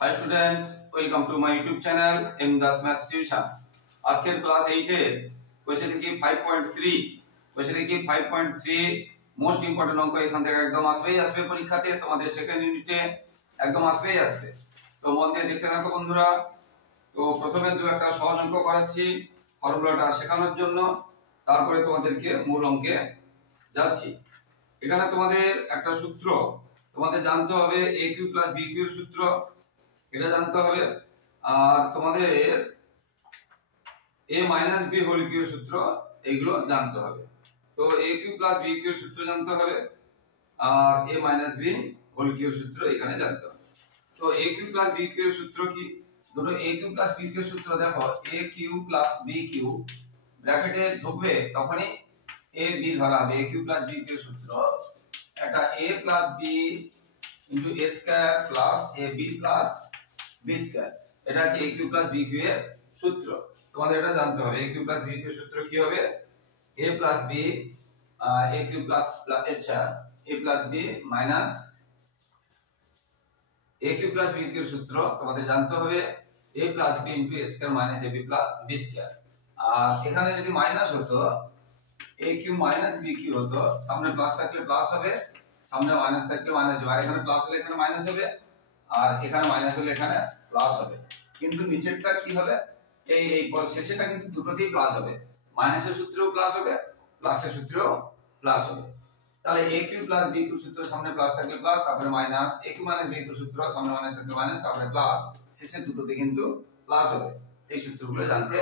Hi students, welcome to my YouTube channel M Das Maths Tuition। আজকের class 8 এর question দেখি 5.3 question দেখি 5.3 most important অঙ্ক এখান থেকে একদম আসবে পরীক্ষাতে তোমাদের সেকেন্ড ইউনিটে একদম আসবে। তো মন দিয়ে দেখতে থাকো বন্ধুরা। তো প্রথমে দু একটা সহজ অঙ্ক করাচ্ছি ফর্মুলাটা শেখানোর জন্য, তারপরে তোমাদেরকে মূল অঙ্কে যাচ্ছি। এখানে তোমাদের একটা সূত্র তোমাদের জানতে হবে, a cube plus b cube সূত্র এটা জানতে হবে, আর তোমাদের a minus b whole cube সূত্র এগুলো জানতে হবে। তো a cube plus b cube সূত্র জানতে হবে আর a minus b whole cube সূত্র এখানে জানতে হবে। তো a cube plus b cube সূত্র কি? দুটো a cube plus b cube সূত্র দেখো, a cube plus b cube ব্র্যাকেটে ঢুকবে তখনই a b ধরা হবে। a cube plus b cube সূত্র এটা a plus b into a square plus ab plus b square, এটা হচ্ছে a cube plus b cube এর সূত্র। তোমাদের এটা জানতে হবে a cube plus b cube সূত্র কি হবে, a plus b a cube plus আচ্ছা a plus b minus a cube plus b cube সূত্র তোমাদের জানতে হবে a plus b into a square minus ab plus b square. আর এখানে যদি মাইনাস হতো a cube minus b cube হতো, সামনে প্লাস থাকলে প্লাস হবে, সামনে মাইনাস থাকলে মাইনাস হবে, আর এখানে প্লাস হলে এখানে মাইনাস হবে, আর এখানে মাইনাস হলে এখানে প্লাস হবে। কিন্তু নিচেরটা কি হবে, এই শেষেরটা কিন্তু দুটোতেই প্লাস হবে, মাইনাসের সূত্রেও প্লাস হবে প্লাসের সূত্রেও প্লাস হবে। তাহলে a cube plus b cube সূত্র সামনে প্লাস থাকলে প্লাস, তারপরে minus, a cube minus b cube সূত্র সামনে মাইনাস থাকলে মাইনাস, তারপরে প্লাস, শেষের দুটোতে কিন্তু প্লাস হবে। এই সূত্রগুলো জানতে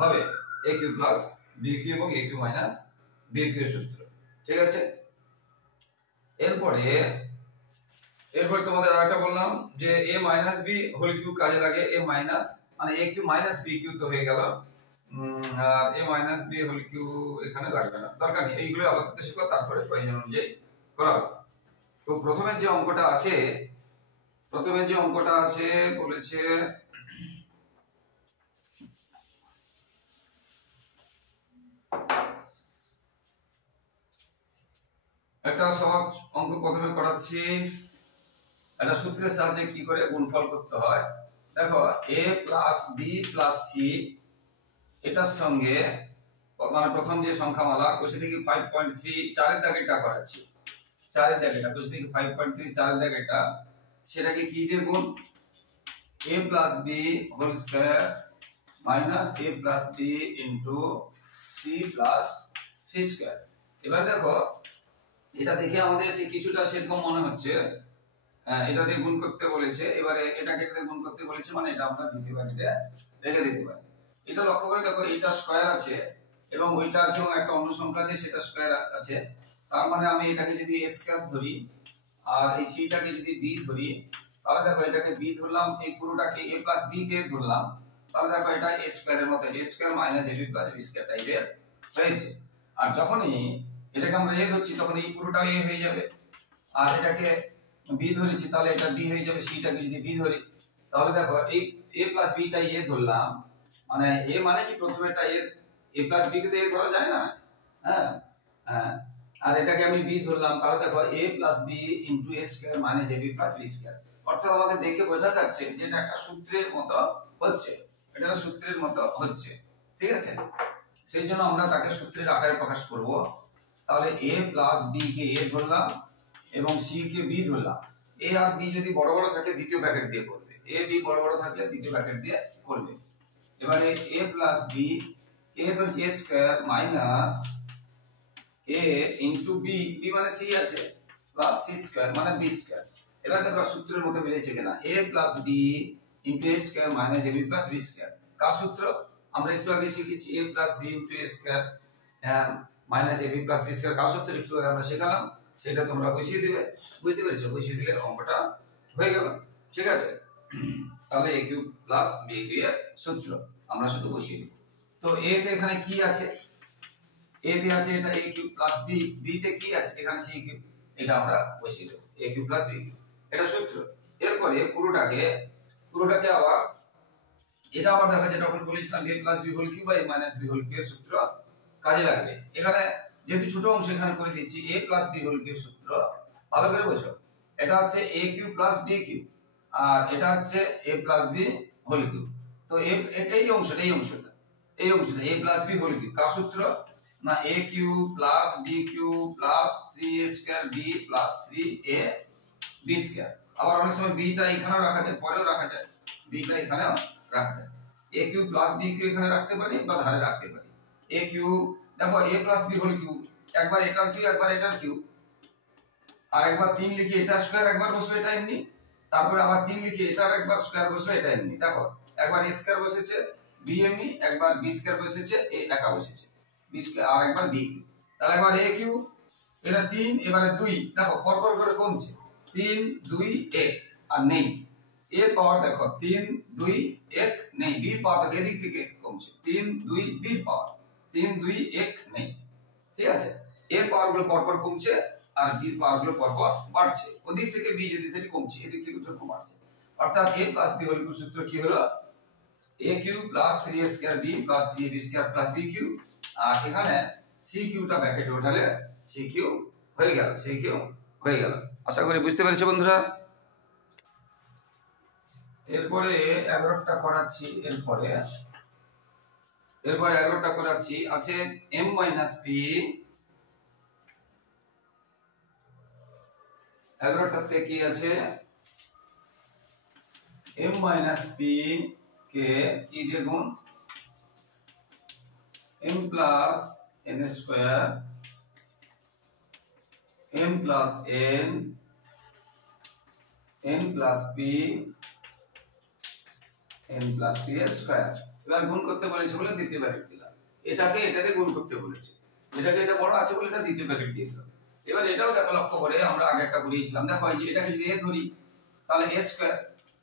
হবে, a cube plus b cube এবং a cube minus b cube সূত্র। ঠিক আছে, এরপরে তোমাদের আরেকটা বললাম যে a minus b whole cube কাজে লাগে, a মাইনাস মানে a cube minus b cube তো হয়ে গেল, আর a minus b whole cube এখানে লাগবে না, দরকার নেই, এইগুলো আপাতত শিখো, তারপরে প্রয়োজন অনুযায়ী করাবো। তো প্রথমে যে অঙ্কটা আছে বলেছে একটা সহজ অঙ্ক প্রথমে করাচ্ছি, একটা সূত্রের সাহায্যে কি করে গুণফল করতে হয়। দেখো a plus b plus c এটার সঙ্গে মানে প্রথম যে সংখ্যামালা কোষে থেকে 5.3 চারের দাগেরটা করাচ্ছি, চারের দাগেরটা কোষে থেকে 5.3 চারের দাগেরটা, সেটাকে কি দিয়ে গুণ, a plus b whole square minus a plus b into c plus c square. এবার দেখো এটা দেখে আমাদের সে কিছুটা সেরকম মনে হচ্ছে, এটা দিয়ে গুণ করতে বলেছে, এবারে এটাকে গুণ করতে বলেছে, মানে এটা আমরা দ্বিতীয় ব্র্যাকেটে রেখে দিতে পারি। এটা লক্ষ্য করে দেখো, এটা স্কয়ার আছে এবং ওইটা আছে এবং একটা অন্য সংখ্যা আছে সেটা স্কয়ার আছে, তার মানে আমি এটাকে যদি a স্কয়ার ধরি আর এই c টাকে যদি b ধরি, তাহলে দেখো এটাকে b ধরলাম, এই পুরোটাকে a প্লাস b কে ধরলাম, তাহলে দেখো এটা a স্কয়ারের মতো, a square minus ab plus b square টাইপের হয়েছে। আর যখনই এটাকে আমরা a ধরছি তখন এই পুরোটা a হয়ে যাবে, আর এটাকে b ধরেছি তাহলে এটা b হয়ে যাবে, c টাকে যদি b ধরি তাহলে দেখো এই a প্লাস b টা a ধরলাম, মানে a মানে কি প্রথমেটা a প্লাস b কে তো a ধরা যায় না, হ্যাঁ হ্যাঁ, আর এটাকে আমি b ধরলাম, তাহলে দেখো a plus b into a square minus ab plus b square. অর্থাৎ আমাদের দেখে বোঝা যাচ্ছে যে এটা একটা সূত্রের মতো হচ্ছে, এটা একটা সূত্রের মতো হচ্ছে। ঠিক আছে, সেই জন্য আমরা তাকে সূত্রের আকারে প্রকাশ করব। তাহলে a plus b K a ধরলাম এবং c কে b ধরলাম। a আর b যদি বড় বড় থাকে দ্বিতীয় ব্র্যাকেট দিয়ে করবে, a b বড় বড় থাকলে দ্বিতীয় ব্র্যাকেট দিয়ে করবে। এবারে a প্লাস b কে ধরছি a square minus a into b, b মানে c আছে, প্লাস c স্কয়ার মানে b স্কয়ার। এবার দেখো সূত্রের মতো মিলেছে কিনা, a plus b into a square minus ab plus b square. কার সূত্র? আমরা একটু আগে শিখেছি a plus b into a square minus ab plus b square, কার সূত্র একটু আগে আমরা শেখালাম, সেটা তোমরা বসিয়ে দিবে, বুঝতে পেরেছো? বসিয়ে দিলে অঙ্কটা হয়ে গেল। ঠিক আছে, তাহলে a cube plus b cube এর সূত্র আমরা শুধু বসিয়ে দেব। তো a তে এখানে কি আছে, a তে আছে এটা a cube plus b, b তে কি আছে এখানে c কিউব, এটা আমরা বসিয়ে দেব, a cube plus b cube, এটা সূত্র। এরপরে পুরোটাকে আবার এটা আবার দেখা যায় তখন বলেছিলাম a plus b whole cube by minus b whole cube এর সূত্র কাজে লাগবে। এখানে যেহেতু ছোট অংশ এখানে করে দিচ্ছি, a plus b whole cube সূত্র ভালো করে বোঝো, এটা হচ্ছে a cube plus b cube আর এটা হচ্ছে a plus b whole cube. তো এই অংশটা a plus b whole cube কার সূত্র না a cube plus b cube plus 3a square b plus 3a b square. আবার অনেক সময় b টা এখানেও রাখা যায়, পরেও রাখা যায়, b টা এখানেও রাখা যায়। a cube plus b cube এখানে রাখতে পারি বা ধারে রাখতে পারি। a কিউব দেখো a plus b whole cube, একবার এটার কিউব একবার এটার কিউব, আর একবার 3 লিখি এটা স্কয়ার একবার বসবে এটা এমনি, তারপরে আবার 3 লিখি এটার একবার স্কয়ার বসবে এটা এমনি। দেখো একবার a স্কয়ার বসেছে b এমনি, একবার b স্কয়ার বসেছে a একা বসেছে b স্কয়ার, আর একবার b কিউব। তাহলে একবার a কিউব, এটা 3, এবারে 2, দেখো পরপর করে কমছে 3 2 1 আর নেই a পাওয়ার, দেখো 3 2 1 নেই, b পাওয়ার দেখো এদিক থেকে কমছে 3 2 b পাওয়ার 3 2 1 নেই। ঠিক আছে, a পাওয়ার গুলো পরপর কমছে আর b পাওয়ার গুলো পরপর বাড়ছে, ওদিক থেকে b যদি থেকে কমছে এদিক থেকে তো বাড়ছে। অর্থাৎ a plus b whole cube সূত্র কি হলো a cube plus 3a square b plus 3ab square plus b cube, আর এখানে c কিউবটা ব্র্যাকেটে উঠালে c কিউব হয়ে গেল, c কিউব হয়ে গেল। আশা করি বুঝতে পেরেছো বন্ধুরা। এরপরে 11টা করাচ্ছি, এরপরে 11টা করাচ্ছি আছে m - p, 11টাতে কি আছে m - p কে কি দিয়ে গুণ m plus n square m plus n n plus p n plus p square. এবার গুণ করতে বলেছে বলে দ্বিতীয় ব্র্যাকেট দিলাম, এটাকে এটাতে গুণ করতে বলেছে, এটাকে এটা বড় আছে বলে এটা দ্বিতীয় ব্র্যাকেট দিয়ে দিলাম। এবার এটাও দেখো লক্ষ্য করে আমরা আগে একটা করিয়েছিলাম, দেখো এই যে এটাকে যদি a ধরি তাহলে a স্কয়ার,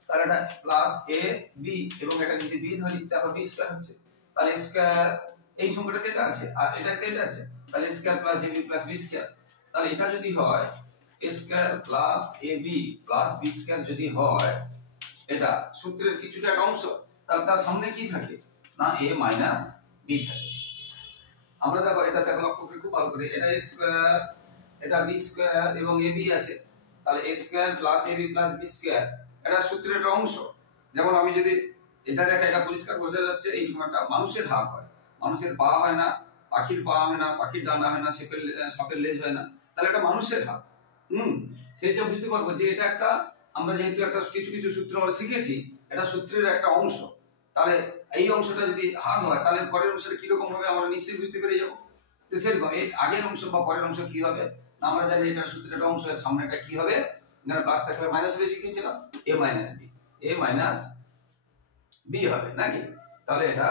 তাহলে এটা প্লাস a b, এবং এটা যদি b ধরি দেখো b স্কয়ার হচ্ছে, তাহলে স্কয়ার এই সংখ্যাটাতে এটা আছে আর এটাতে এটা আছে, তাহলে square plus ab plus b square. তাহলে এটা যদি হয় a square plus ab plus b square যদি হয়, এটা সূত্রের কিছুটা একটা অংশ, তাহলে তার সামনে কি থাকে না a মাইনাস b থাকে। আমরা দেখো এটা লক্ষ্য করি খুব ভালো করে, এটা a স্কয়ার এটা b স্কয়ার এবং ab আছে, তাহলে a square plus ab plus b square এটা সূত্রের একটা অংশ। যেমন আমি যদি এটা দেখা, এটা পরিষ্কার বোঝা যাচ্ছে এই একটা মানুষের হাত হয়, মানুষের পা হয় না, পাখির পা হয় না, পাখির ডানা হয় না, সাপের লেজ হয় না, তাহলে এটা মানুষের হাত। সেই যে বুঝতে পারবো যে এটা একটা, আমরা যেহেতু একটা কিছু কিছু সূত্র আমরা শিখেছি, এটা সূত্রের একটা অংশ, তাহলে এই অংশটা যদি হাত হয় তাহলে পরের অংশটা কি রকম হবে আমরা নিশ্চয়ই বুঝতে পেরে যাব। তো সেরকম এই আগের অংশ বা পরের অংশ কি হবে না, আমরা জানি এটা সূত্রের একটা অংশ, এর সামনেটা কি হবে না প্লাস থাকলে মাইনাস হবে, শিখিয়েছিলাম a মাইনাস b হবে নাকি, তাহলে এটা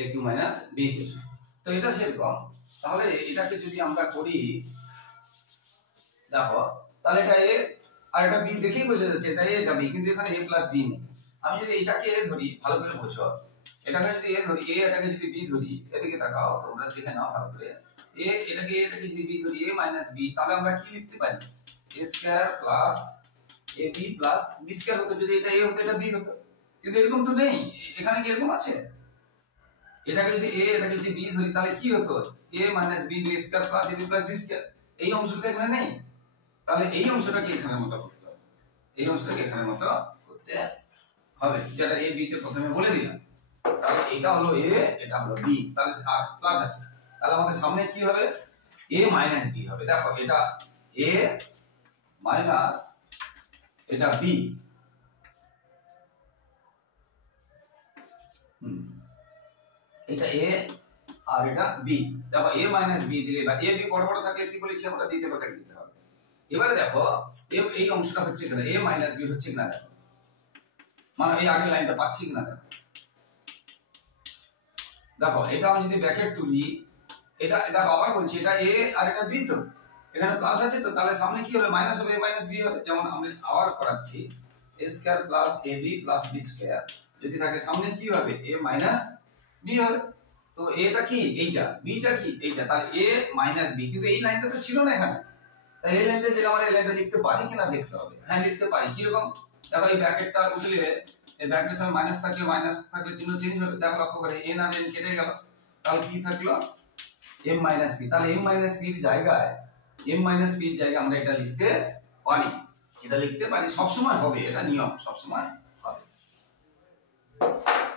a cube minus b cube. তো এটা সেরকম, তাহলে এটাকে যদি আমরা করি দেখো, তাহলে এটা a আর এটা b দেখেই বোঝা যাচ্ছে এটা a এটা b, কিন্তু এখানে a প্লাস b নেই। আমি যদি এটাকে a ধরি, ভালো করে বোঝো, এটাকে যদি a ধরি, a এটাকে যদি b ধরি, এদিকে তাকাও তোমরা দেখে নাও ভালো করে, এটাকে যদি b ধরি a মাইনাস b, তাহলে আমরা কি লিখতে পারি a square plus ab plus b square হতো, যদি এটা a হতো এটা b হতো, কিন্তু এরকম তো নেই, এখানে কি এরকম আছে? এটাকে যদি a এটাকে যদি b ধরি তাহলে কি হতো a minus b square plus ab plus b square, এই অংশটা এখানে নেই, তাহলে এই অংশটাকে এখানের মতো করতে হবে, এই অংশটাকে এখানের মতো করতে হবে, যেটা a b তে প্রথমে বলে দিলাম। তাহলে এটা হলো a, এটা হলো b, তাহলে আর প্লাস আছে, তাহলে আমাদের সামনে কি হবে a মাইনাস b হবে। দেখো এটা a মাইনাস এটা b, এটা a আর এটা b। দেখো a মাইনাস b দিলে বা a b বড় বড় থাকে কি বলেছি আমরা, দ্বিতীয় ব্র্যাকেট দিতে হবে। এবারে দেখো এই অংশটা হচ্ছে কিনা a মাইনাস b হচ্ছে কিনা দেখো, মানে এই আগের লাইনটা পাচ্ছি কিনা দেখো। দেখো এটা আমি যদি ব্র্যাকেট তুলি, এটা দেখো আবার বলছি এটা a আর এটা b, তো এখানে প্লাস আছে, তো তাহলে সামনে কি হবে মাইনাস হবে, a মাইনাস b হবে। যেমন আমি আবার করাচ্ছি a square plus ab plus b square যদি থাকে, সামনে কি হবে a মাইনাস b হবে। তো এটা কি এইটা, bটা কি এইটা, তাহলে a মাইনাস b, কিন্তু এই লাইনটা তো ছিল না এখানে, তাই এই লাইনটা যে আমরা এই লাইনটা লিখতে পারি কিনা দেখতে হবে। হ্যাঁ লিখতে পারি, কি রকম দেখো এই ব্র্যাকেটটা উঠলে, এই ব্র্যাকেটের সামনে মাইনাস থাকলে চিহ্ন চেঞ্জ হবে, দেখো লক্ষ্য করে n আর n কেটে গেল, তাহলে কি থাকলো m মাইনাস b। তাহলে m মাইনাস b এর জায়গায় আমরা এটা লিখতে পারি। এটা লিখতে পারি, সবসময় হবে, এটা নিয়ম, সবসময় হবে।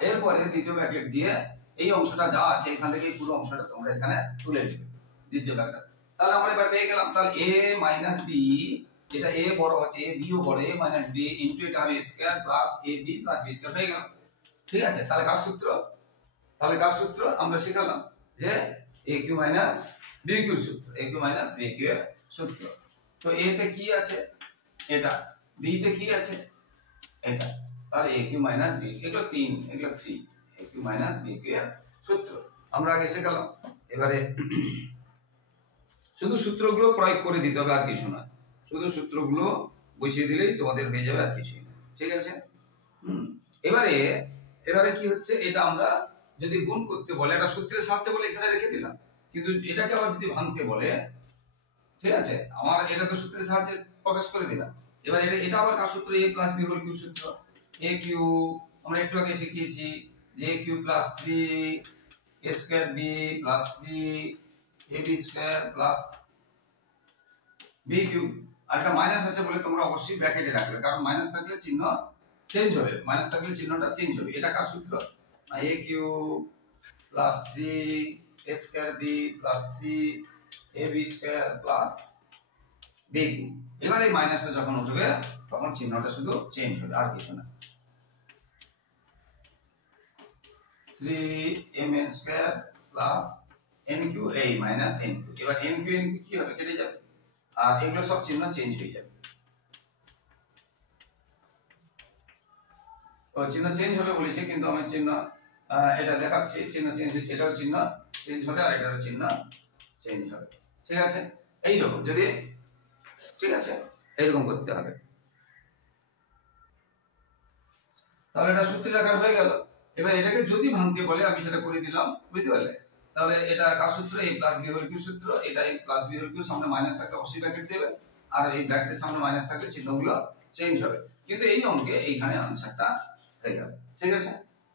এরপরে দ্বিতীয় ব্র্যাকেট দিয়ে এই অংশটা যা আছে এখান থেকে পুরো অংশটা তোমরা এখানে তুলে দিবে দ্বিতীয় ব্র্যাকেট। তাহলে আমরা এবার পেয়ে গেলাম, তাহলে a মাইনাস b, এটা a বড় হচ্ছে a b ও বড়, a মাইনাস b ইনটু এটা হবে square plus ab plus b square হয়ে গেল। ঠিক আছে, তাহলে কার সূত্র? তাহলে কার সূত্র আমরা শিখলাম যে aq মাইনাস bq সূত্র, aq মাইনাস bq এর সূত্র। তো a তে কি আছে এটা, b তে কি আছে এটা, তাহলে aq মাইনাস b, এগুলো 3, এগুলো 3, aq মাইনাস bq এর সূত্র আমরা আগে শিখলাম। এবারে শুধু সূত্রগুলো প্রয়োগ করে দিতে হবে, আর কিছু না, শুধু সূত্রগুলো বসিয়ে দিলেই তোমাদের হয়ে যাবে, আর কিছুই না। ঠিক আছে, এবারে কি হচ্ছে, এটা আমরা যদি গুণ করতে বলে, এটা সূত্রের সাহায্যে বলে এখানে রেখে দিলাম, কিন্তু এটাকে আবার যদি ভাঙতে বলে, ঠিক আছে, আমার এটা তো সূত্রের সাহায্যে প্রকাশ করে দিলাম। এবার এটা আবার কার সূত্র? a plus b whole cube সূত্র। a কিউ আমরা একটু আগে শিখিয়েছি যে a cube plus 3 a square b plus 3 ab square plus b cube. আর একটা মাইনাস আছে বলে তোমরা অবশ্যই ব্র্যাকেটে রাখবে, কারণ মাইনাস থাকলে চিহ্ন চেঞ্জ হবে, মাইনাস থাকলে চিহ্নটা চেঞ্জ হবে। এটা কার সূত্র? a cube plus 3 a square b plus 3 ab square plus b cube. এবার এই মাইনাসটা যখন উঠবে তখন চিহ্নটা শুধু চেঞ্জ হবে, আর কিছু না। 3mn square plus nq a minus nq। এবার nq কি হবে? কেটে যাবে, আর এগুলো সব চিহ্ন চেঞ্জ হয়ে যাবে। ও চিহ্ন চেঞ্জ হবে বলেছে, কিন্তু আমি চিহ্ন এটা দেখাচ্ছি, চিহ্ন চেঞ্জ হচ্ছে, এটাও চিহ্ন চেঞ্জ হবে আর এটারও চিহ্ন চেঞ্জ হবে। ঠিক আছে, এইরকম যদি, ঠিক আছে, এইরকম করতে হবে। তাহলে এটা সূত্রের আকার হয়ে গেল। এবার এটাকে যদি ভাঙতে বলে আমি সেটা করে দিলাম, বুঝতে পারলে? তাহলে এটা কার সূত্র? a plus b whole cube সূত্র। এটা a plus b whole cube, সামনে মাইনাস থাকলে অবশ্যই ব্র্যাকেট দেবে, আর এই ব্র্যাকেটের সামনে মাইনাস থাকলে চিহ্নগুলো চেঞ্জ হবে, কিন্তু এই অঙ্কে এইখানে আনসারটা হয়ে যাবে। ঠিক আছে,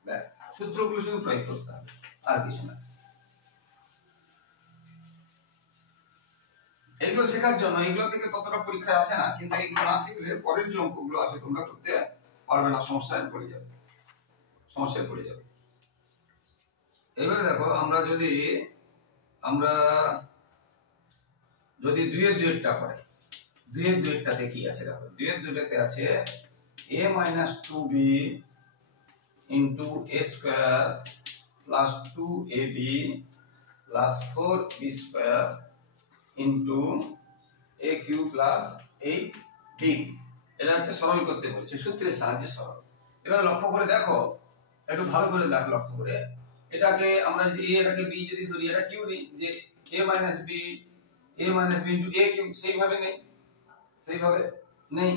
ব্যাস, সূত্রগুলো শুধু প্রয়োগ করতে হবে, আর কিছু না। এগুলো শেখার জন্য, এগুলো থেকে ততটা পরীক্ষায় আসে না, কিন্তু এগুলো না শিখলে পরের যে অঙ্কগুলো আছে তোমরা করতে পারবে না, সমস্যায় পড়ে যাবে। এবারে দেখো, আমরা যদি 2 এর 2টা করে, 2 এর 2টাতে কি আছে দেখো, 2 এর 2টাতে আছে a minus 2b into a square plus 2ab plus 4b square into a cube plus 8b। এটা হচ্ছে সরল করতে বলেছে, সূত্রের সাহায্যে সরল। এবার লক্ষ্য করে দেখো, একটু ভালো করে দেখো, লক্ষ্য করে, এটাকে আমরা যদি a এটাকে b যদি ধরি, এটা কিউ নেই যে a minus b into a cube, সেইভাবে নেই,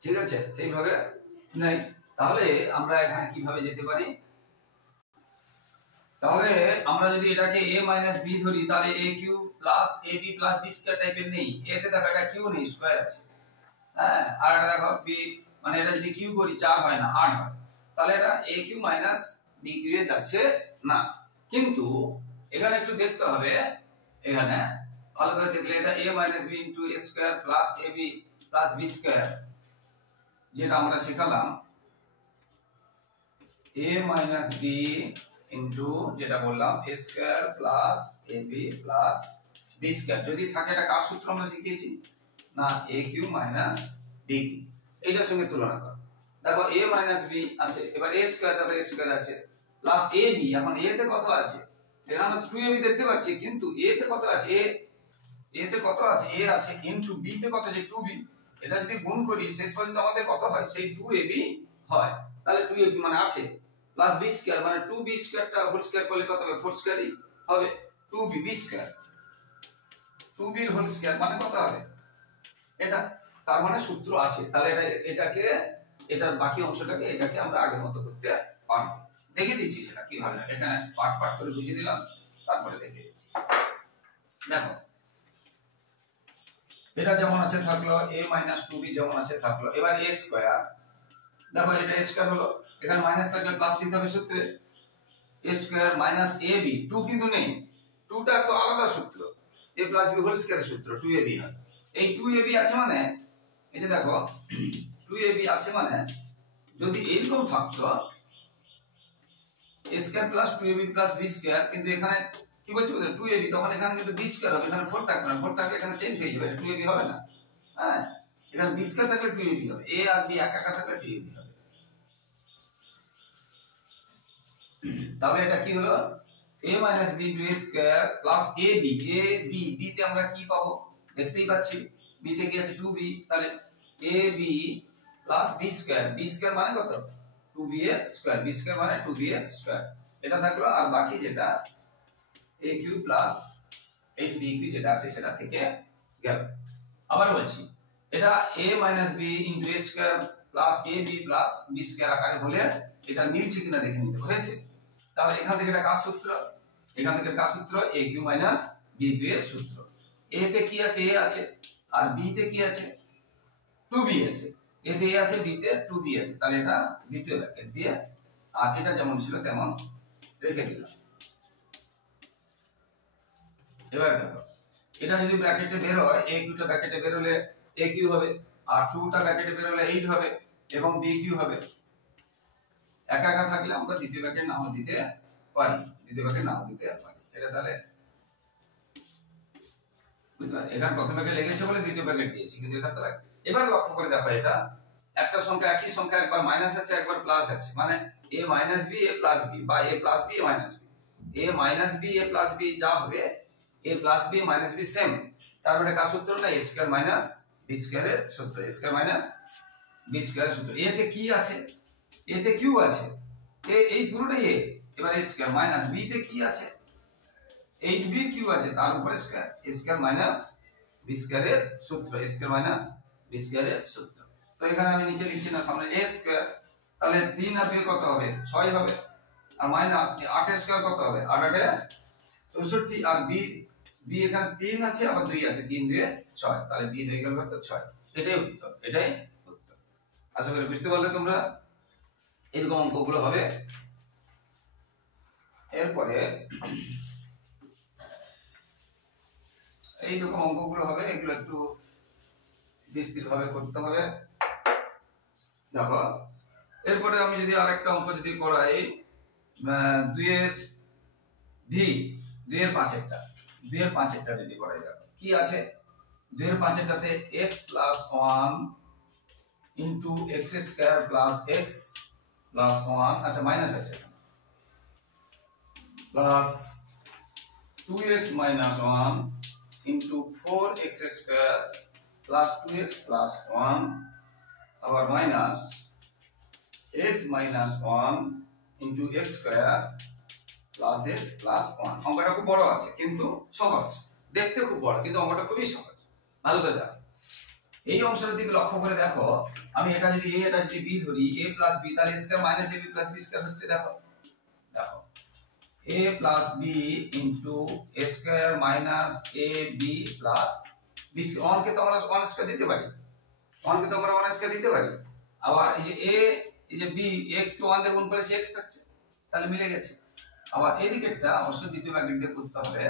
ঠিক আছে, সেইভাবে নেই। তাহলে আমরা এখানে কিভাবে যেতে পারি? তাহলে আমরা যদি এটাকে a minus b ধরি, তাহলে a cube plus ab plus b square টাইপের নেই, a তে দেখো এটা কিউ নেই, স্কয়ার আছে, হ্যাঁ, আর এটা দেখো b, মানে এটা যদি কিউ করি 4 হয় না 8 হয়, তাহলে এটা a cube minus b cube এ যাচ্ছে না। কিন্তু এখানে একটু দেখতে হবে, এখানে ভালো করে দেখলে এটা a minus b into a square plus ab plus b square, যেটা আমরা শিখালাম a minus b into যেটা বললাম a square plus ab plus b square যদি থাকে, এটা কার সূত্র আমরা শিখিয়েছি না? a cube minus b cube। এইটার সঙ্গে তুলনা করো, দেখো a minus b আছে, এবার a square, দেখো a square আছে প্লাস ab, এখন a তে কত আছে? এখানে 2ab দেখতে পাচ্ছি, কিন্তু a তে কত আছে? a তে কত আছে? a আছে ইনটু b তে কত আছে? 2b। এটা যদি গুণ করি শেষ পর্যন্ত আমাদের কত হয়? সেই 2ab হয়। তাহলে 2ab মানে আছে প্লাস b স্কয়ার, মানে 2b স্কয়ারটা হোল স্কয়ার করলে কত হবে? 4 স্কয়ারই হবে, 2b স্কয়ার, 2b এর হোল স্কয়ার মানে কত হবে? এটা, তার মানে সূত্র আছে। তাহলে এটার বাকি অংশটাকে এটাকে আমরা আগের মতো করতে পারবো। দেখিয়ে দিচ্ছি সেটা কিভাবে, এখানে পার্ট করে বুঝিয়ে দিলাম, তারপরে দেখিয়ে দিচ্ছি। দেখো, এটা যেমন আছে থাকলো, a minus 2b যেমন আছে থাকলো। এবার a স্কয়ার, দেখো এটা a স্কয়ার হলো, এখানে মাইনাস থাকলে প্লাস দিতে হবে সূত্রে, a স্কয়ার মাইনাস ab, 2 কিন্তু নেই, 2টা তো আলাদা সূত্র, a plus b whole square সূত্র, 2ab হয়। এই 2ab আছে মানে এই যে দেখো 2ab আছে মানে যদি এইরকম থাকতো a square plus 2ab plus b square, কিন্তু এখানে কি বলছি 2ab, তখন এখানে কিন্তু b স্কয়ার হবে, এখানে 4 থাকবে না, 4 থাকলে এখানে চেঞ্জ হয়ে যাবে, এটা 2ab হবে না। হ্যাঁ, এখানে b স্কয়ার থাকলে 2ab হবে, a আর b একা একা থাকলে 2ab হবে। তাহলে এটা কি হলো a - b 2a square plus ab, b তে আমরা কি পাবো দেখতেই পাচ্ছি, b তে কি আছে 2b, তাহলে ab plus b square, b square মানে কত 2ba স্কয়ার, b স্কয়ার মানে 2ba স্কয়ার, এটা থাকলো। আর বাকি যেটা aq প্লাস 8bq যেটা আছে সেটা থেকে গেল। আবার বলছি এটা a - b a square plus ab plus b square আকারে হলে এটা মিলছে কিনা দেখে নিতে হয়েছে। তাহলে এখান থেকে এটা কার সূত্র, এখান থেকে কার সূত্র aq - bq এর সূত্র। a তে কি আছে a আছে, আর b তে কি আছে 2b আছে, a তে a আছে b তে 2b আছে, তাহলে এটা দ্বিতীয় ব্র্যাকেট দিয়ে আর এটা যেমন ছিল তেমন রেখে দিলাম। এবার দেখো এটা যদি ব্র্যাকেটে বের হয় aq টা ব্র্যাকেটে বের হলে aq হবে, আর 2 টা ব্র্যাকেটে বের হলে 8 হবে এবং bq হবে। একা একা থাকলে আমরা দ্বিতীয় ব্র্যাকেট নাও দিতে পারি, দ্বিতীয় ব্র্যাকেট নাও দিতে পারি। এটা তাহলে বুঝলে, এখানে প্রথম ব্র্যাকেট লেগেছে বলে দ্বিতীয় ব্র্যাকেট দিয়েছি, কিন্তু এখানে তো এবার লক্ষ্য করে দেখো এটা একটা সংখ্যা, একই সংখ্যা একবার মাইনাস আছে একবার প্লাস আছে, মানে a - b a plus b বা a plus b a minus b, a minus b a plus b যা হবে a plus b minus b same, তারপরে কার সূত্র না a স্কয়ার মাইনাস b স্কয়ারের সূত্র, a স্কয়ার মাইনাস b স্কয়ারের সূত্র। a তে কি আছে, a তে q আছে, এই পুরোটাই a, এবার a স্কয়ার মাইনাস b তে কি আছে 8bq আছে, তার উপরে square, a square minus b স্কয়ারের সূত্র, a স্কয়ার মাইনাস b স্কয়ারের সূত্র। তো এখানে আমি নিচে লিখছি না, সামনে a স্কয়ার, তাহলে 3 আর 2 কত হবে 6 হবে, আর মাইনাস 8 এর স্কয়ার কত হবে 8 8 64, আর b এখানে 3 আছে আবার 2 আছে, 3 2 6, তাহলে b হয়ে গেল কত 6। এটাই উত্তর, এটাই উত্তর। আশা করি বুঝতে পারলে তোমরা। এরকম অঙ্কগুলো হবে। এরপরে এইরকম অঙ্কগুলো হবে, এগুলো একটু বিস্তৃত ভাবে করতে হবে। দেখো এরপরে আমি যদি আরেকটা অঙ্ক যদি করাই 2 এর v 2 এর 5 এরটা, 2 এর 5 এরটা যদি করাই, দেখো কি আছে 2 এর 5 এরটাতে x + 1 into x square plus x plus 1, আচ্ছা মাইনাস আছে, plus 2x - 1 into 4x square plus 2x plus 1, আবার minus x - 1 into x square plus x plus 1। অঙ্কটা খুব বড় আছে কিন্তু সহজ, দেখতে খুব বড় কিন্তু অঙ্কটা খুবই সহজ, ভালো করে দেখো। এই অংশের দিকে লক্ষ্য করে দেখো, আমি এটা যদি a এটা যদি b ধরি a প্লাস b, তাহলে a square minus ab plus b square হচ্ছে, দেখো দেখো a plus b into a square minus ab plus b, 1 কে তো আমরা 1 স্কয়ার দিতে পারি, 1 কে তো আমরা 1 স্কয়ার দিতে পারি, আবার এই যে a এই যে b x কে 1 দিয়ে গুণ করলে সে x থাকছে, তাহলে মিলে গেছে। আবার এই দিকেরটা অবশ্যই দ্বিতীয় ব্র্যাকেট দিয়ে করতে হবে।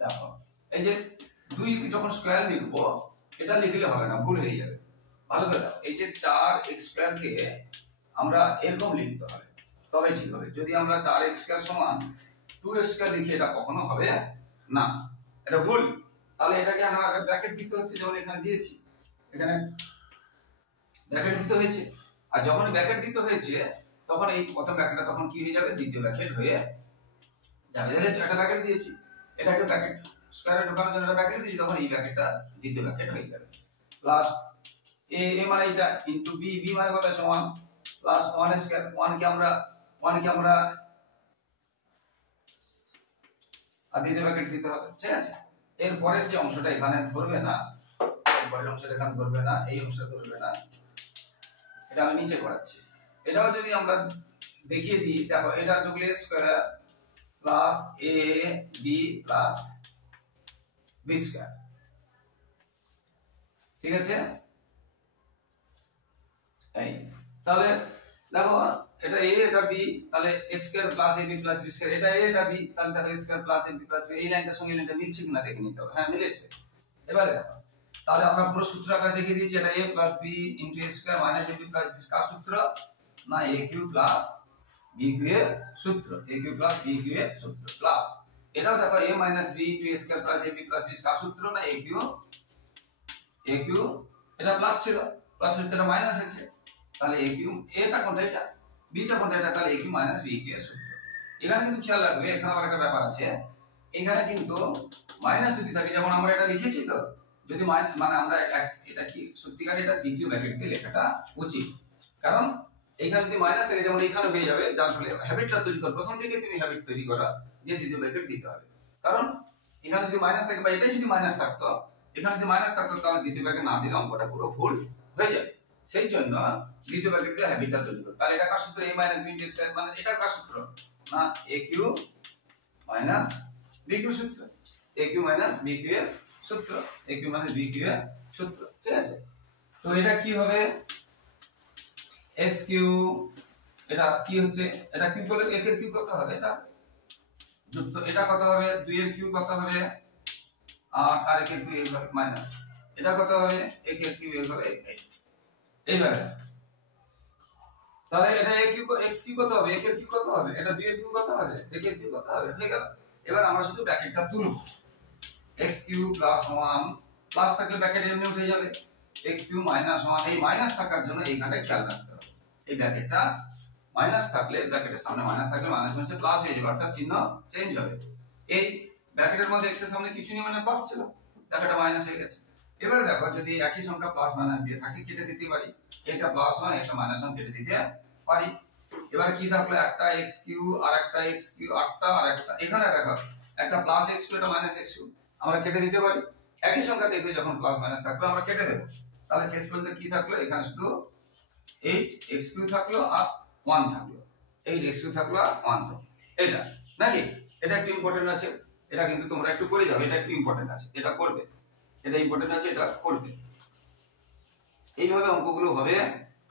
দেখো এই যে 2 যখন স্কয়ার লিখবো এটা লিখলে হবে না, ভুল হয়ে যাবে, ভালো করে দাও। এই যে 4x স্কয়ার কে আমরা এরকম লিখতে হবে, তবে ঠিক হবে। যদি আমরা 4x স্কয়ার সমান 2x স্কয়ার লিখি এটা কখনো হবে না, এটা ভুল। তাহলে এটাকে আগে ব্র্যাকেট দিতে হচ্ছে, যেমন এখানে দিয়েছি, এখানে ব্র্যাকেট দিতে হয়েছে, আর যখন ব্র্যাকেট দিতে হয়েছে তখন এই প্রথম ব্র্যাকেটটা তখন কি হয়ে যাবে দ্বিতীয় ব্র্যাকেট হয়ে যাবে। দেখো একটা ব্র্যাকেট দিয়েছি, এটাকে ব্র্যাকেট স্কয়ারে ঢোকানোর জন্য একটা ব্র্যাকেট দিয়েছি, তখন এই ব্র্যাকেটটা দ্বিতীয় ব্র্যাকেট হয়ে যাবে। প্লাস a মানে এটা ইনটু b মানে কত সমান প্লাস 1 স্কয়ার, 1 কে আমরা আর দ্বিতীয় ব্র্যাকেট দিতে হবে, ঠিক আছে। এর পরের যে অংশটা এখানে ধরবে না, এর পরের অংশটা এখানে ধরবে না, এই অংশটা ধরবে না, এটা আমি নিচে করাচ্ছি। এটাও যদি আমরা দেখিয়ে দিই, দেখো এটা ঢুকলে square plus a b plus b square, ঠিক আছে। এই তাহলে দেখো এটা a এটা b, তাহলে a square plus ab plus b square, এটা a এটা b, তাহলে দেখো a square plus ab plus b, এই লাইনটার সঙ্গে লাইনটা মিলছে কিনা দেখে নিতে হবে। হ্যাঁ মিলেছে। এবারে দেখো তাহলে আমরা পুরো সূত্র আকারে দেখিয়ে দিয়েছি, এটা a plus b into a square minus ab plus b কার সূত্র? না a cube plus b cube এর সূত্র, a cube plus b cube এর সূত্র প্লাস এটাও দেখো a minus b into a square plus ab plus b কার সূত্র? না a কিউ এটা প্লাস ছিল, প্লাস সূত্রটা মাইনাস আছে, তাহলে a কিউ এটা কোনটা, এটা b টা কোনটা, এটা তাহলে a cube minus b cube এর সূত্র। এখানে কিন্তু খেয়াল রাখবে, এখানে আবার একটা ব্যাপার আছে, এখানে কিন্তু মাইনাস যদি থাকে, যেমন আমরা এটা লিখেছি তো, যদি মানে আমরা এটা কি সত্যিকার এটা দ্বিতীয় ব্র্যাকেট দিয়ে লেখাটা উচিত, কারণ এখানে যদি মাইনাস থাকে যেমন এখানে হয়ে যাবে, যার ফলে হ্যাবিটটা তৈরি করো, প্রথম থেকে তুমি হ্যাবিট তৈরি করো যে দ্বিতীয় ব্র্যাকেট দিতে হবে, কারণ এখানে যদি মাইনাস থাকে বা এটাই যদি মাইনাস থাকতো, এখানে যদি মাইনাস থাকতো তাহলে দ্বিতীয় ব্র্যাকেট না দিলে অঙ্কটা পুরো ভুল হয়ে যাবে। সেই জন্য দ্বিতীয় ব্র্যাকেট দিয়ে হ্যাবিটটা তৈরি করো। তাহলে এটা কার সূত্র? a minus b into square, মানে এটা কার সূত্র? না a cube minus b cube সূত্র, a cube minus b cube এর সূত্র, a cube minus b cube এর সূত্র, ঠিক আছে? তো এটা কি হবে? x কিউ, এটা কি হচ্ছে, এটা কিউ বলে 1 এর কিউ কত হবে, এটা যুক্ত, এটা কত হবে 2 এর কিউ কত হবে, আর আরেক এর কিউ হবে মাইনাস, এটা কত হবে 1 এর কিউ হবে এইভাবে। তাহলে এটা a কিউ x কিউ কত হবে, 1 এর কিউ কত হবে, এটা 2 এর কিউ কত হবে, 1 এর কিউ কত হবে, হয়ে গেল। এবার আমরা শুধু ব্র্যাকেটটা তুলব, x কিউ প্লাস 1 প্লাস থাকলে ব্র্যাকেট এমনি উঠে যাবে, x কিউ মাইনাস 1, এই মাইনাস থাকার জন্য এইখানটা খেয়াল রাখতে হবে, এই ব্র্যাকেটটা মাইনাস থাকলে, ব্র্যাকেটের সামনে মাইনাস থাকলে মাইনাস হচ্ছে প্লাস হয়ে যাবে, অর্থাৎ চিহ্ন চেঞ্জ হবে। এই ব্র্যাকেটের মধ্যে x এর সামনে কিছু নেই মানে প্লাস ছিল, দেখো এটা মাইনাস হয়ে গেছে। এবারে দেখো যদি একই সংখ্যা প্লাস মাইনাস দিয়ে থাকে কেটে দিতে পারি, এটা প্লাস 1 এটা মাইনাস 1 কেটে দিতে পারি। এবার কি থাকলো, একটা x কিউ আর একটা x কিউ, আটটা আর একটা, এখানে দেখো একটা প্লাস x কিউ এটা মাইনাস x কিউ, আমরা কেটে দিতে পারি। একই সংখ্যা দেখবে যখন প্লাস মাইনাস থাকবে আমরা কেটে দেব, তাহলে শেষ পর্যন্ত কি থাকলো, এখানে শুধু 8x কিউ থাকলো আর 1 থাকলো, 8x কিউ থাকলো আর 1 থাকলো, এটা নাকি? এটা একটু ইম্পর্টেন্ট আছে, এটা কিন্তু তোমরা একটু করে যাও, এটা একটু ইম্পর্টেন্ট আছে, এটা করবে, এটা ইম্পর্টেন্ট আছে, এটা করবে। এইভাবে অঙ্কগুলো হবে,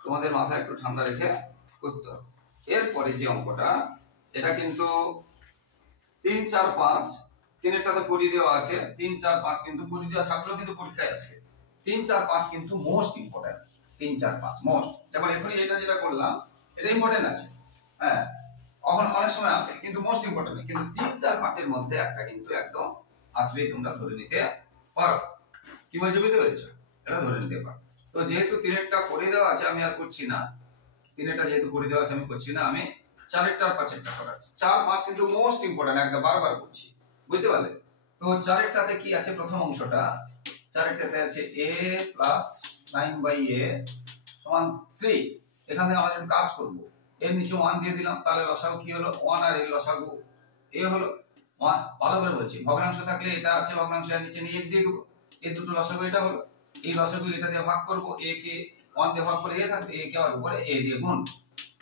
তোমাদের মাথা একটু ঠান্ডা রেখে করতে হবে। এরপরে যে অঙ্কটা, এটা কিন্তু 3 4 5, তিনেরটা তো করে দেওয়া আছে, 3 4 5 কিন্তু করে দেওয়া থাকলেও কিন্তু পরীক্ষায় আসবে। 3 4 5 কিন্তু মোস্ট ইম্পর্টেন্ট, 3 4 5 মোস্ট। যেমন এখন এটা যেটা করলাম এটা ইম্পর্টেন্ট আছে, হ্যাঁ এখন অনেক সময় আসে কিন্তু মোস্ট ইম্পর্টেন্ট, কিন্তু 3 4 5 এর মধ্যে একটা কিন্তু একদম আসবে, তোমরা ধরে নিতে পারো। কি বলছো, বুঝতে পেরেছো? এটা ধরে নিতে পারো। তো যেহেতু তিনেরটা করে দেওয়া আছে আমি আর করছি না, তিনেরটা যেহেতু করে দেওয়া আছে আমি করছি না, আমি চারেরটা আর পাঁচেরটা করাচ্ছি। 4 5 কিন্তু মোস্ট ইম্পর্টেন্ট, একদম বারবার করছি, বুঝতে পারলে? তো চারেরটাতে কি আছে, প্রথম অংশটা চারেরটাতে আছে a প্লাস 9/a সমান 3। এখান থেকে আমাদের কাজ করব, এর নিচে 1 দিয়ে দিলাম, তাহলে লসাগু কি হলো 1 আর এর লসাগু a হলো 1। ভালো করে বলছি, ভগ্নাংশ থাকলে এটা আছে, ভগ্নাংশ এর নিচে নিয়ে 1 দিয়ে দেব, এই দুটো লসাগু এটা হলো, এই লসাগু এটা দিয়ে ভাগ করব, a কে 1 দিয়ে ভাগ করে a থাকবে, a কে আর উপরে a দিয়ে গুণ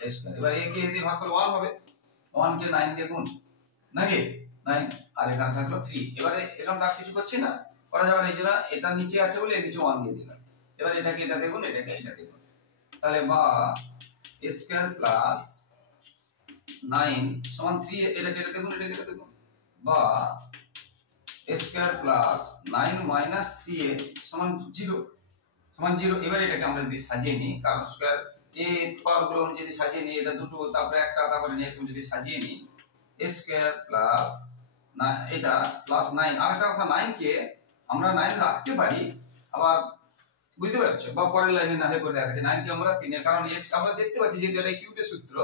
a স্কয়ার। এবার a কে a দিয়ে ভাগ করলে 1 হবে, 1 কে 9 দিয়ে গুণ, নাকি 9, আর এখানে থাকলো 3। এবারে এখানে তো আর কিছু করছি না, করা যাবে না, এই জন্য এটা নিচে আছে বলে এর নিচে 1 দিয়ে দিলাম। এবার এটাকে এটা দিয়ে গুণ, এটাকে এটা দিয়ে গুণ, তাহলে বা a স্কয়ার প্লাস 9 সমান 3, এটাকে এটা দিয়ে গুণ, এটাকে এটা দিয়ে গুণ, বা a square plus 9 minus 3a সমান 0 সমান 0। এবার এটাকে আমরা যদি সাজিয়ে নিই, কারণ স্কয়ার a পাওয়ার গুলো যদি সাজিয়ে নিই, এটা দুটো তারপরে একটা তারপরে এরকম যদি সাজিয়ে নিই, a স্কয়ার প্লাস না এটা প্লাস 9, আর একটা কথা 9 কে আমরা 9 রাখতে পারি আবার, বুঝতে পারছো? বা পরের লাইনে না হলে করে দেখাচ্ছি 9 কে আমরা 3 এর, কারণ s আমরা দেখতে পাচ্ছি যে এটা কিউবের সূত্র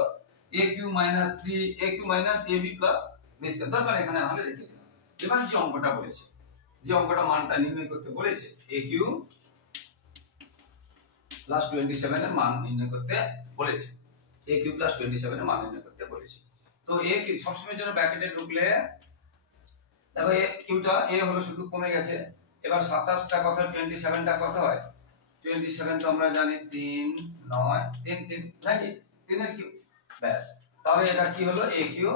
a cube minus 3 a cube minus ab plus b square, দরকার এখানে না হলে রেখে দিলাম। এবার যে অঙ্কটা বলেছে, যে অঙ্কটা মানটা নির্ণয় করতে বলেছে, a কিউ প্লাস 27 এর মান নির্ণয় করতে বলেছে, a কিউ প্লাস 27 এর মান নির্ণয় করতে বলেছে। তো a কিউ সবসময়ের জন্য ব্র্যাকেটে ঢুকলে দেখো a কিউটা a হলো শুধু কমে গেছে। এবার 27টা কত, 27টা কত হয়, 27 তো আমরা জানি 3 9 3 3 নাকি, 3 এর কিউ, ব্যাস। তাহলে এটা কি হলো, a cube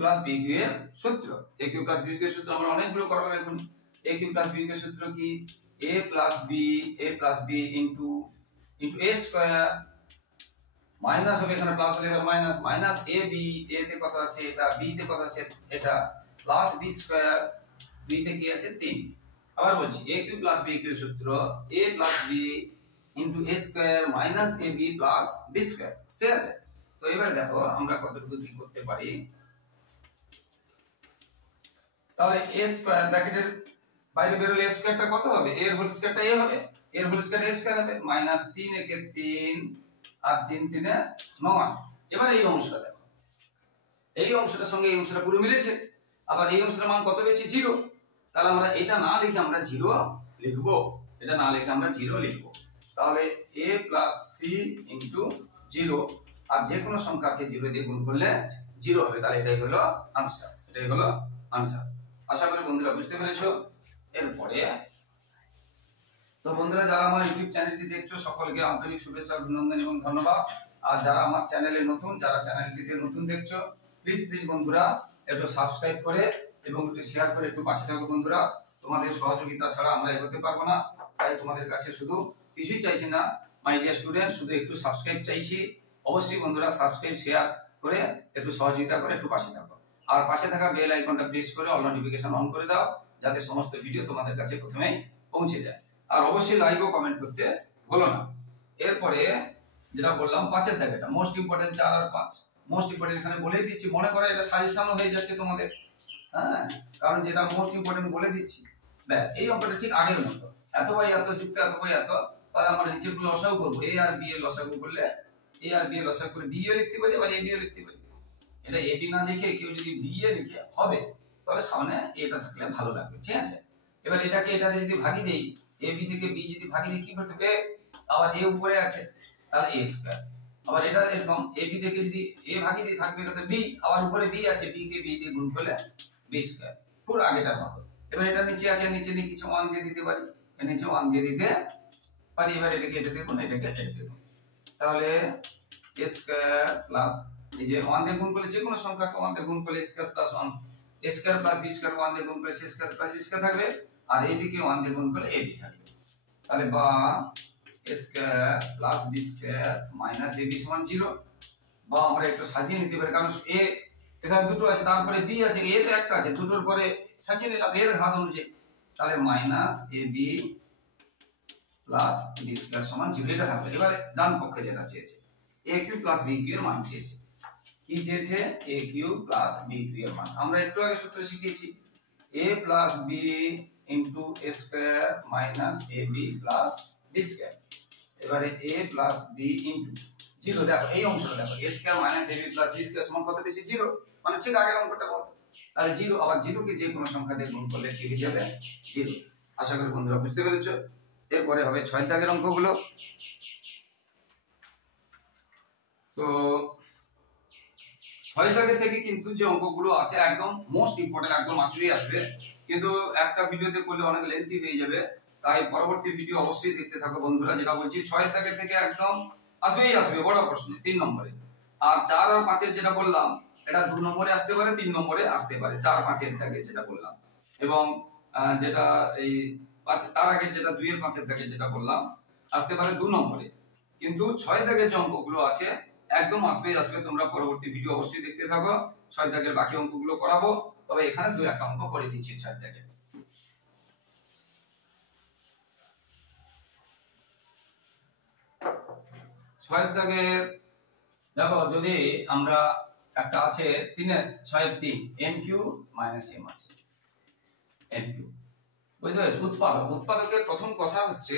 plus b cube এর সূত্র, a cube plus b cube এর সূত্র আমরা অনেকগুলো করলাম এখন। a cube plus b cube এর সূত্র কি, a plus b into a square, minus হবে এখানে প্লাস হলে মাইনাস, মাইনাস ab, a তে কত আছে এটা, b তে কত আছে এটা, প্লাস b স্কয়ার, b তে কি আছে 3, আবার বলছি a cube plus b cube সূত্র a plus b into a square minus ab plus b square. ঠিক আছে, তো এবারে দেখো আমরা কতটুকু কি করতে পারি। তাহলে a স্কয়ার ব্র্যাকেটের বাইরে বেরোলে a স্কয়ারটা কত হবে, a এর হোল স্কয়ারটা a হবে, a এর হোল স্কয়ার a স্কয়ার হবে মাইনাস 3 একে 3 আর 3 3 এ 9। এবার এই অংশটা দেখো, এই অংশটার সঙ্গে এই অংশটা পুরো মিলেছে, আবার এই অংশটার মান কত পেয়েছি 0। তাহলে আমরা এটা না লিখে আমরা 0 লিখব, এটা না লিখে আমরা 0 লিখব। তাহলে a প্লাস 3 ইনটু 0, আর যে কোনো সংখ্যাকে 0 দিয়ে গুণ করলে 0 হবে। তাহলে এটাই হলো আনসার, এটাই হলো আনসার। আশা করি বন্ধুরা বুঝতে পেরেছো। এরপরে তো বন্ধুরা যারা আমার ইউটিউব চ্যানেলটি দেখছো সকলকে আন্তরিক শুভেচ্ছা অভিনন্দন এবং ধন্যবাদ। আর যারা আমার চ্যানেলে নতুন, যারা চ্যানেলটিতে নতুন দেখছো, প্লিজ বন্ধুরা একটু সাবস্ক্রাইব করে এবং একটু শেয়ার করে একটু পাশে থাকো বন্ধুরা। তোমাদের সহযোগিতা ছাড়া আমরা এগোতে পারবো না, তাই তোমাদের কাছে শুধু কিছুই চাইছি না মাই ডিয়ার স্টুডেন্ট, শুধু একটু সাবস্ক্রাইব চাইছি। অবশ্যই বন্ধুরা সাবস্ক্রাইব শেয়ার করে একটু সহযোগিতা করে একটু পাশে থাকো, আর পাশে থাকা বেল আইকনটা প্রেস করে অল নোটিফিকেশন অন করে দাও, যাতে সমস্ত ভিডিও তোমাদের কাছে প্রথমেই পৌঁছে যায়। আর অবশ্যই লাইক ও কমেন্ট করতে ভুলো না। এরপরে যেটা বললাম 5 এর দাগেটা মোস্ট ইম্পর্টেন্ট, 4 আর 5 মোস্ট ইম্পর্টেন্ট এখানে বলে দিচ্ছি, মনে করো এটা সাজেশনও হয়ে যাচ্ছে তোমাদের, হ্যাঁ, কারণ যেটা মোস্ট ইম্পর্টেন্ট বলে দিচ্ছি। এই অঙ্কটা ঠিক আগের মতো, এত বাই এত যুক্ত এত বাই এত। তাহলে আমরা নিচে গুলো লসাগু করব, a আর b এর লসাগু করলে a আর b এর লসাগু করে b এ লিখতে পারি, আবার a b এ লিখতে পারি। এটা a b না লিখে কেউ যদি b এ লিখে হবে, তবে সামনে এটা থাকলে ভালো লাগবে। ঠিক আছে, এবার এটাকে এটা দিয়ে যদি ভাগি দেই, a b থেকে b যদি ভাগি দিই কি করতে হবে, আবার a উপরে আছে তাহলে a স্কয়ার, আবার এটা এরকম a b থেকে যদি a ভাগি দিই থাকবে কত b, আবার উপরে b আছে, b কে b দিয়ে গুণ করলে b স্কয়ার, পুরো আগেটার মতো। এবার এটা নিচে আছে, নিচে নিয়ে কিছু 1 দিয়ে দিতে পারি, এর নিচে 1 দিয়ে দিতে পারি। এবার এটাকে এটা দিয়ে গুণ, এটাকে এটা দিয়ে গুণ, তাহলে a স্কয়ার প্লাস এই যে 1 দিয়ে গুণ করলে যে কোনো সংখ্যাকে 1 দিয়ে গুণ করলে square plus 1, a square plus b square 1 দিয়ে গুণ করলে c square plus b square থাকবে, আর ab কে 1 দিয়ে গুণ করলে ab থাকবে। তাহলে বা a square plus b square minus ab সমান 0। বা আমরা একটু সাজিয়ে নিতে পারি, কারণ a এখানে দুটো আছে, তারপরে b আছে, a তো একটা আছে, দুটোর পরে সাজিয়ে নিলাম এর ঘাত অনুযায়ী। তাহলে minus ab plus b square সমান 0 এটা থাকবে। এবারে ডান পক্ষে যেটা চেয়েছে a cube plus b cube এর মান চেয়েছে, কি চেয়েছে a cube plus b cube এর মান। আমরা একটু আগে সূত্র শিখেছি a plus b into a square minus ab plus b square. এবারে a প্লাস b ইনটু 0, দেখো এই অংশটা দেখো a square minus ab plus b square সমান কত পেয়েছি 0, মানে ঠিক আগের অঙ্কটার মতো। তাহলে 0, আবার 0 কে যে কোনো সংখ্যা দিয়ে গুণ করলে কি হয়ে যাবে 0। আশা করি বন্ধুরা বুঝতে পেরেছো। এরপরে হবে 6 দাগের অঙ্কগুলো। তো 6 দাগের থেকে কিন্তু যে অঙ্কগুলো আছে একদম মোস্ট ইম্পর্টেন্ট, একদম আসবে, কিন্তু একটা ভিডিওতে করলে অনেক লেন্থি হয়ে যাবে, তাই পরবর্তী ভিডিও অবশ্যই দেখতে থাকো বন্ধুরা। যেটা বলছি 6 দাগের থেকে একদম আসবে বড় প্রশ্ন 3 নম্বরে, আর 4 আর 5 এর যেটা বললাম এটা 2 নম্বরে আসতে পারে, 3 নম্বরে আসতে পারে, 4 5 এর দাগে যেটা বললাম, এবং যেটা এই 5 তার আগে যেটা 2 এর 5 এর দাগে যেটা বললাম আসতে পারে 2 নম্বরে। কিন্তু 6 দাগের যে অঙ্কগুলো আছে একদম আসবে, তোমরা পরবর্তী ভিডিও অবশ্যই দেখতে থাকো। 6 দাগের বাকি অঙ্কগুলো করাবো, তবে এখানে 2-1 অঙ্ক করে দিচ্ছি 6 দাগের। 6 দাগের দেখো, যদি আমরা একটা আছে 3-6 m কিউ মাইনাস m আছে, m কিউ বুঝতে পেরেছো। উৎপাদকের প্রথম কথা হচ্ছে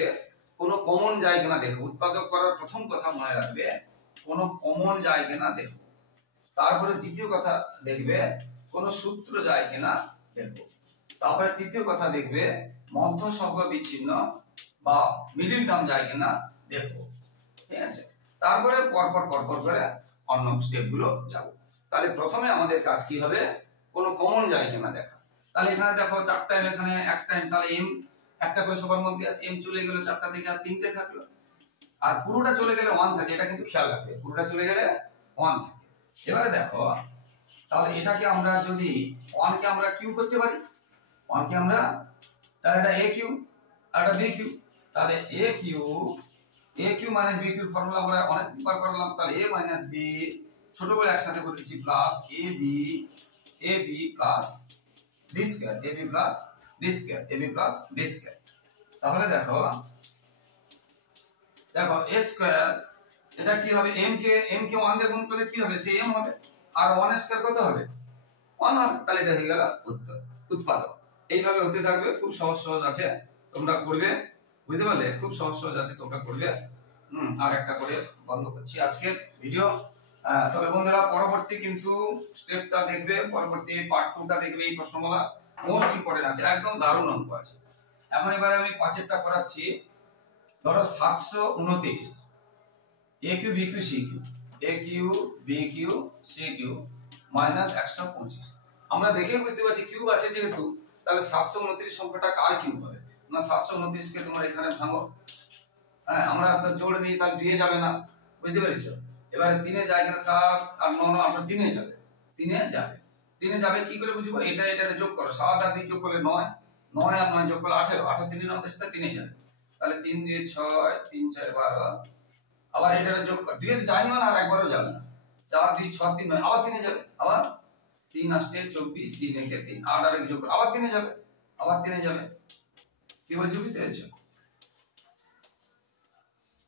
কোনো কমন যায় কিনা দেখো। উৎপাদক করার প্রথম কথা মনে রাখবে কোনো কমন যায় কিনা দেখো, তারপরে দ্বিতীয় কথা দেখবে কোনো সূত্র যায় কিনা দেখো, তারপরে তৃতীয় কথা দেখবে মধ্য সহগ বিচ্ছিন্ন বা মিডিল টার্ম যায় কিনা দেখো। ঠিক আছে, তারপরে পরপর করে অন্য স্টেপ গুলো যাব। তাহলে প্রথমে আমাদের কাজ কি হবে, কোনো কমন যায় কিনা দেখা। তাহলে এখানে দেখো 4 টাইম, এখানে 1 টাইম, তাহলে m একটা করে সবার মধ্যে আছে, m চলে গেল 4টা থেকে আর 3টে থাকলো, আর পুরোটা চলে গেলে 1 থাকে, এটা কিন্তু খেয়াল রাখবে, পুরোটা চলে গেলে 1 থাকে। এবারে দেখো তাহলে এটাকে আমরা যদি 1 কে আমরা কিউ করতে পারি, 1 কে আমরা, তাহলে এটা a কিউ আর এটা b কিউ, তাহলে a cube minus b cube formula আমরা অনেকবার করলাম। তাহলে a মাইনাস b ছোটবেলা একসাথে করে দিচ্ছি plus ab plus b square, ab plus b B square ab plus B square. তাহলে দেখো a স্কয়ার এটা কি হবে m কে 1 দিয়ে গুণ করলে কি হবে সেই m হবে আর 1 স্কয়ার কত হবে 1 হবে। তাহলে এটা হয়ে গেল উত্তর উৎপাদক। এইভাবে হতে থাকবে, খুব সহজ সহজ আছে, তোমরা করবে, বুঝতে পারলে? খুব সহজ সহজ আছে, তোমরা করবে। আর একটা করে বন্ধ করছি আজকের ভিডিও। তবে বন্ধুরা পরবর্তী কিন্তু স্টেপটা দেখবে, পরবর্তী পার্ট 2টা দেখবে। এই প্রশ্নমালা মোস্ট ইম্পর্টেন্ট আছে, একদম দারুণ অঙ্ক আছে। এখন এবারে আমি 5এরটা করাচ্ছি। ধরো 729 a cube b cube c cube a cube b cube c cube minus 125। আমরা দেখে বুঝতে পারছি কিউব আছে যেহেতু, তাহলে 729 সংখ্যাটা কার কিউব হবে না? 729 কে তোমরা এখানে ভাঙো। হ্যাঁ, আমরা তো জোড় দিই তাহলে দিয়ে যাবে না, বুঝতে পেরেছো? এবারে 3 এ যায় কিনা 7 আর 9 9 আপনার 3 এ যাবে, 3 এ যাবে, 3 এ যাবে কি করে বুঝবো? এটা এটাতে যোগ করো, 7 আর 2 যোগ করলে 9, 9 আর 9 যোগ করলে 18, 18 3 এর মধ্যে সাথে 3 এ যাবে, তাহলে 3 দিয়ে 6, 3 4 12। আবার এটাতে যোগ কর, 2 এ যায়নি মানে আর একবারও যাবে না, 4 2 6 3 9, আবার 3 এ যাবে, আবার 3 আসছে 24, 3 একে 3, 8 আর 1 যোগ করো, আবার 3 এ যাবে, আবার 3 এ যাবে। কি বলছি বুঝতে পেরেছো?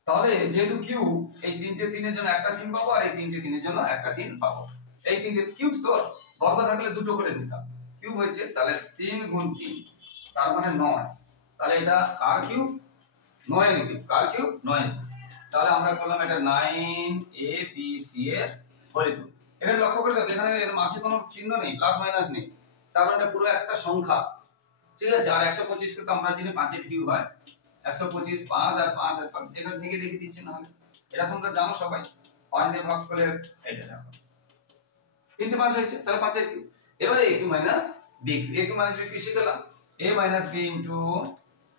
তাহলে যেহেতু কিউব, এই 3টে 3 এর জন্য একটা 3 পাবো আর এই 3টে 3 এর জন্য একটা 3 পাবো। এই 3টে কিউব তো বর্গ থাকলে দুটো করে নিতাম, কিউব হয়েছে তাহলে 3 গুণ 3 তার মানে 9। তাহলে এটা কার কিউব? 9 এর কিউব। কার কিউব? 9 এর। তাহলে আমরা করলাম এটা 9abc এর হোল কিউব। এখানে লক্ষ্য করে দেখো এখানে এর মাঝে কোনো চিহ্ন নেই, প্লাস মাইনাস নেই, তার মানে পুরো একটা সংখ্যা, ঠিক আছে? আর 125 কে তো আমরা জানি 5 এর কিউব হয়, 125 5 আর 5 আর 5 এখানে থেকে দেখে দিচ্ছি, না হলে এটা তোমরা জানো সবাই। 5 দিয়ে ভাগ করলে এটা দেখো 3 5 হয়েছে, তাহলে 5 এর কিউব। এবারে a cube minus b cube, a cube minus b cube শিখে গেলাম। a মাইনাস b ইনটু,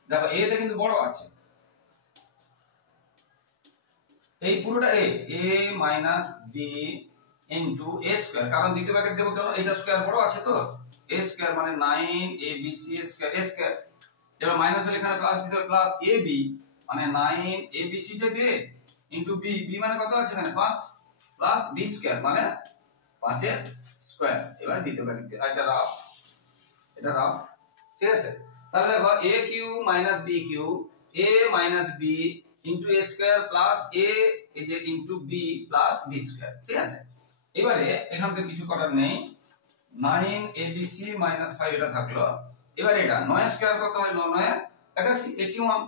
দেখো a তে কিন্তু বড় আছে, এই পুরোটা a minus b into a square, কারণ দ্বিতীয় ব্র্যাকেট দেব কেন? এটা স্কয়ার বড় আছে তো, a স্কয়ার মানে 9abc স্কয়ার, a স্কয়ার। এবার মাইনাস হলে এখানে প্লাস দিতে হবে, প্লাস ab মানে 9abc টা দিয়ে ইনটু b, b মানে কত আছে এখানে 5, প্লাস b স্কয়ার মানে 5 এর স্কয়ার। এবার দ্বিতীয় ব্র্যাকেট দিয়ে এটা রাফ, এটা রাফ, ঠিক আছে? তাহলে দেখো a cube minus b cube, a minus b into a square plus a এই যে into b plus b square, ঠিক আছে? এবারে এখান থেকে কিছু করার নেই, 9abc মাইনাস 5 এটা থাকলো। এবার এটা 9 স্কয়ার কত হয়? 9 9 81, 81।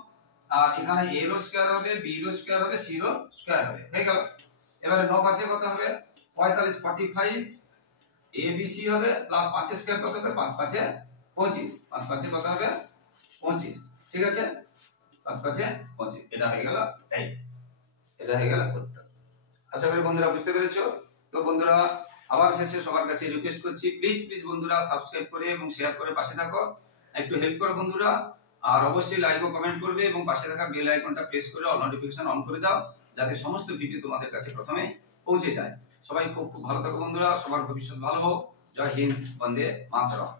আর এখানে a এর স্কয়ার হবে, b এর স্কয়ার হবে, c এর স্কয়ার হবে, হয়ে গেল। এবারে 9 5 এ কত হবে? 45 45, abc হবে প্লাস 5 এর স্কয়ার কত হবে? 5 5 এ 25, 5 5 এ কত হবে? 25, ঠিক আছে? 5 5 এ 25, এটা হয়ে গেল, এই এটা হয়ে গেল উত্তর। আশা করি বন্ধুরা বুঝতে পেরেছো। তো বন্ধুরা আবার শেষে সবার কাছে রিকোয়েস্ট করছি, প্লিজ প্লিজ বন্ধুরা সাবস্ক্রাইব করে এবং শেয়ার করে পাশে থাকো, একটু হেল্প করো বন্ধুরা। আর অবশ্যই লাইক ও কমেন্ট করবে এবং পাশে থাকা বেল আইকনটা প্রেস করে অল নোটিফিকেশন অন করে দাও, যাতে সমস্ত ভিডিও তোমাদের কাছে প্রথমে পৌঁছে যায়। সবাই খুব খুব ভালো থাকো বন্ধুরা, সবার ভবিষ্যৎ ভালো হোক। জয় হিন্দ, বন্দে মাতরম।